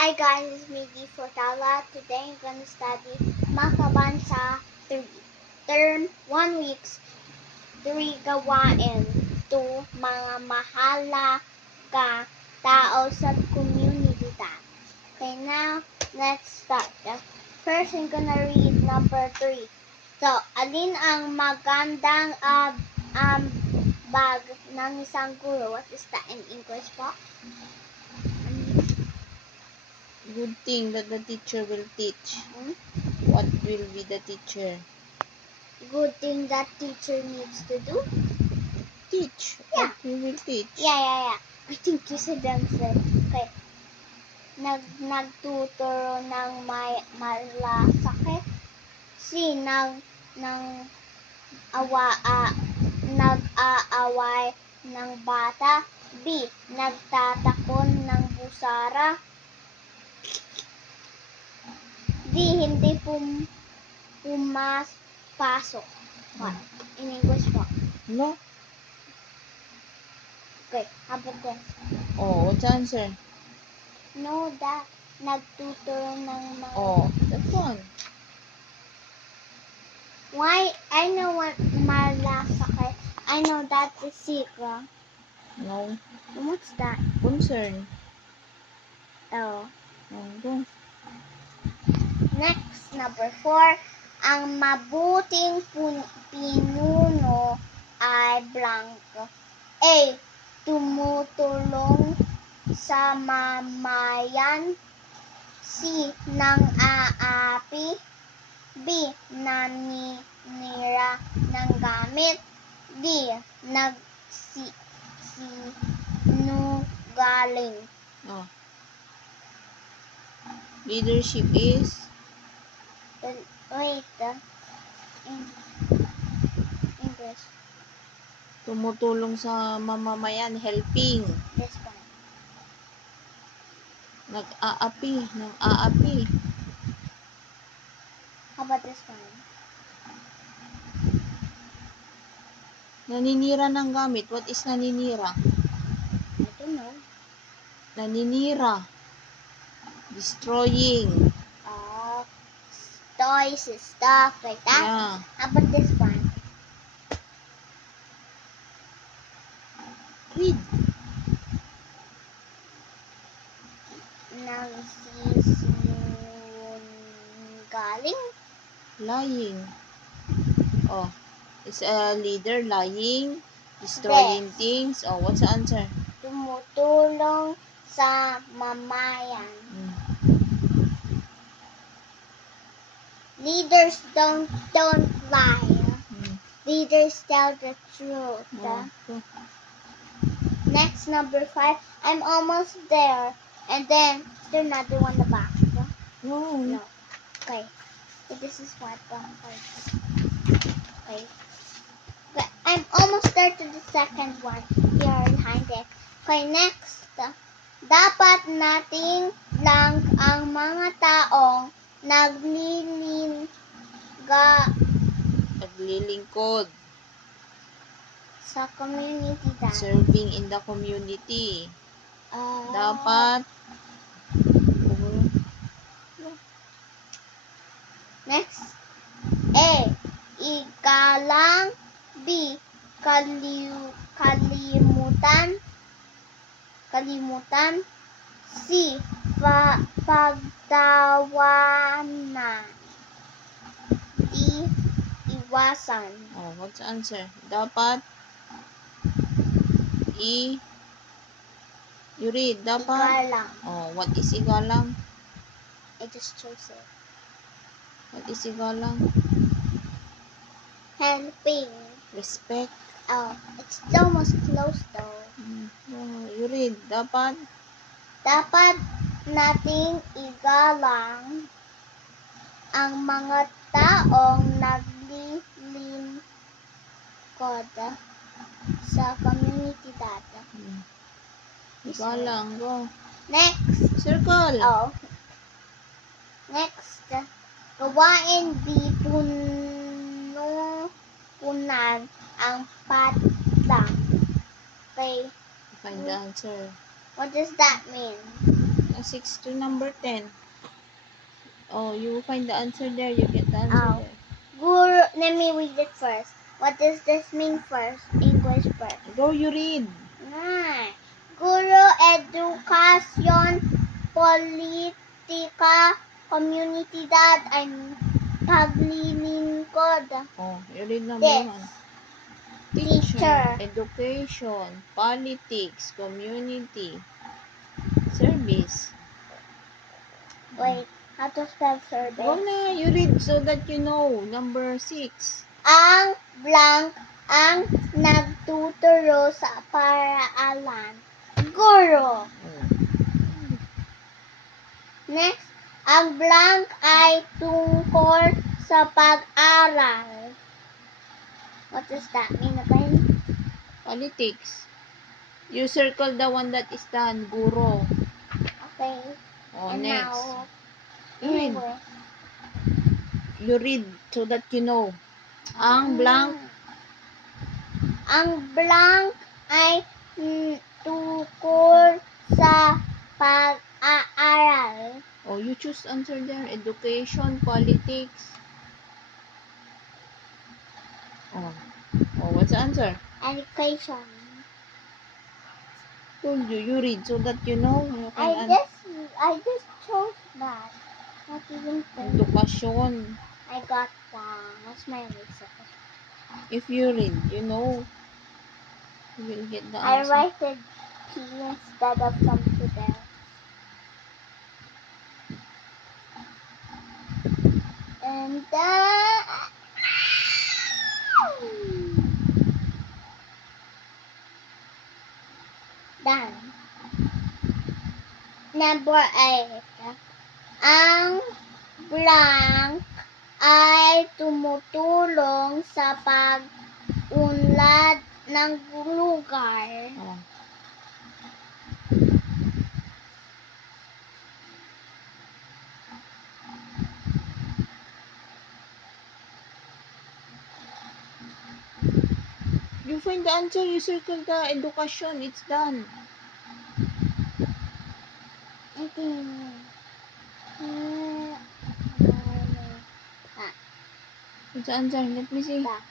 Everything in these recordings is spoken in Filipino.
Hi guys, it's me, Di Fortala. Today I'm gonna study Makabansa 3. Term 1 weeks, 3 gawain. 2 mga mahalaga tao sa komunidad. Okay, now let's start. First, I'm gonna read number 3. So, alin ang magandang bag ng isang guro? What is that in English po? Good thing that the teacher will teach. Hmm? What will be the teacher? Good thing that teacher needs to do? Teach. Yeah. What he will teach. Yeah. I think you said answer. Okay. Nagtuturo ng may malasakit. C. Nag-aaway ng bata. B. Nagtatakon ng busara. D. Hindi pumapasok. What? In English po. No? Okay, how about this? Oh, what's the answer? No, that nagtuturo ng mga... Oh, that one. Why? I know what malasakit. I know that is secret. No. What's that? Concern. Oh. Go. Next, number 4. Ang mabuting pinuno ay blanco. A. Tumutulong sa mamayan. C. Nang-aapi. B. Naninira ng gamit. D. Nagsinungaling. Oh. Leadership is? Wait. In English. Tumutulong sa mamamayan. Helping. This one. Nag-aapi. How about this one? Naninira ng gamit. What is naninira? I don't know. Naninira. Destroying. Toys and stuff like that. Yeah. How about this one? Read. Nagsisinungaling. Lying. Oh. Is a leader lying? Destroying Yes. things? Oh, what's the answer? Tumutulong sa mamayan. Leaders don't lie. Leaders tell the truth. Oh. Next, number 5. I'm almost there. And then, is there another one in the back? No. Okay. So this is what okay. But I'm almost there to the second one. Here behind it. Okay, next. Dapat nating lang ang mga taong Naglilingkod. sa community. Serving in the community. Dapat. Next. A. Igalang. B. Kalimutan. C. Pagtawanan. D. Iwasan. Oh, what's the answer? Dapat. You read. Dapat. Igalang. Oh, what is igalang? I just chose it. What is igalang? Helping. Respect. Oh, it's almost close though. Oh, you read. Dapat. Dapat nating igalang ang mga taong naglilingkod sa community data. Igalang. Go. Next. Circle. Oh. Next. Gawain B. Punan ang patlang. Okay. Find the answer. What does that mean? 6 to number 10. Oh, you find the answer there. You get the answer Oh. there. Guru, let me read it first. What does this mean first? English first. Go, you read. Guru, edukasyon, politika, komunidad, ay paglilingkod. Oh, you read number This. 1. Teacher. Education, politics, community, service. Wait, how to spell Go service? na, you read so that you know. Number 6. Ang blank ang nagtuturo sa paaralan. Guro. Oh. Next, ang blank ay tungkol sa pag-aral. What does that mean again? Politics. You circle the one that is done. Guro. Okay. Oh, And next. now, You read. English. You read so that you know. Ang blank. Ang blank ay tungkol sa pag-aaral. Oh, you choose answer there. Education, politics. Oh. Oh, what's the answer? Education. Told you. You read so that you know. You can I just chose that. Not even think. Edukasyon. I got that. That's my research. If you read, you know. You will get the I answer. write the P instead of something else. And done. Number 8. Ang blank ay tumutulong sa pag-unlad ng lugar. Oh. You find the answer, you circle the education, it's done. Okay. What's the answer? Let me see. Back.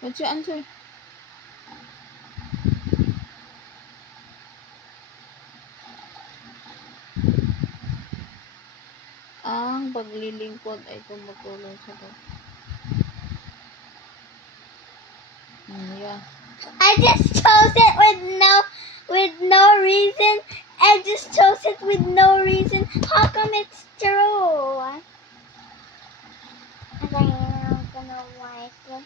What's your answer? Ang paglilingkod ay tumutulong sa yeah. I just chose it with no reason. I just chose it with no reason. How come it's true? Okay, I'm gonna write it.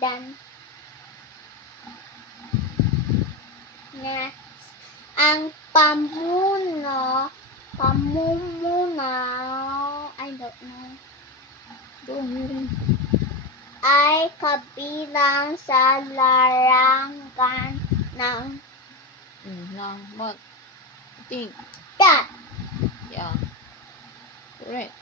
Done. Next, ang pamumuno, I don't know, Go, meron. ay kabilang sa larangan ng Ng what? I think. that. Yeah. Correct.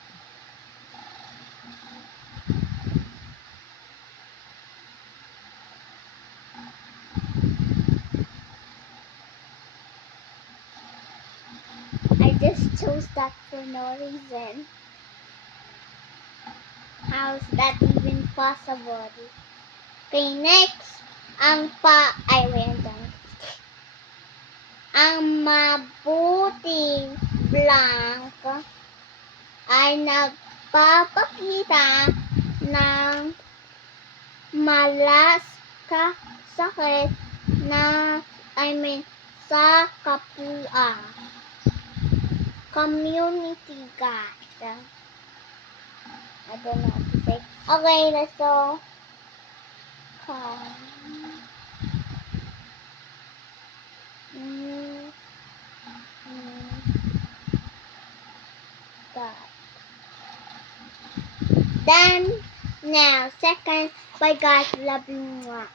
I just chose that for no reason. How's that even possible? Okay, next, ang ang mabuting blank ay nagpapakita ng malasakit sa kapwa. Community guide. I don't know what to say. Okay, let's go. God. Then, now, second, by God, love you.